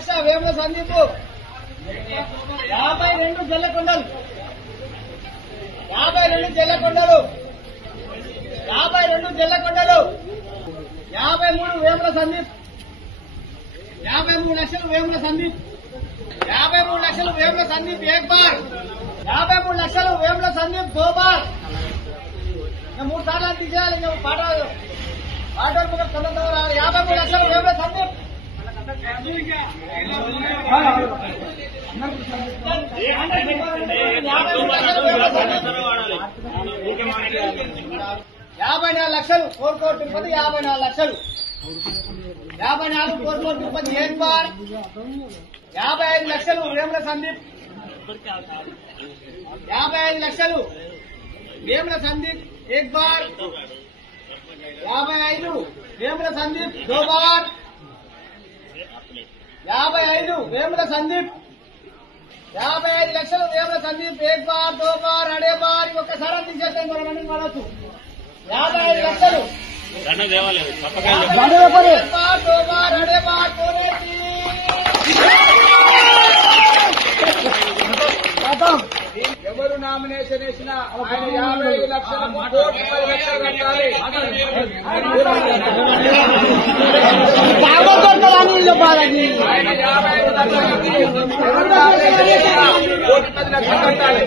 లక్ష వేముల సందీప్ 52 జల్లకొండలు 52 జల్లకొండలు 53 వేముల సందీప్ 53 లక్షలు వేముల సందీప్ 53 లక్షలు వేముల సందీప్ एक बार 53 లక్షలు వేముల సందీప్ 2 बार 3 సార్లు తీసేయాలి పాట 53 లక్షలు వేముల సందీప్ 54 లక్షలు కోరుకోరు తిరుపతి 54 లక్షలు 54 కోరుకోరు తిరుపతి एक बार 55 లక్షలు వేముల సందీప్ 55 లక్షలు వేముల సందీప్ एक बार 55 వేముల సందీప్ 2 बार 55 వేముల సందీప్ 55 లక్షలు వేముల సందీప్ एक बार 2 बार अड़े बार ఒక్కసారి తీసేస్తే మనం మనసు 55 లక్షలు ఎవరు నామినేషన్ వేసినా ఆయన 55 లక్షలకు 1,10 లక్షలు కట్టాలి. ఆయన 55 లక్షలకి 1,10 లక్షలు కట్టాలి.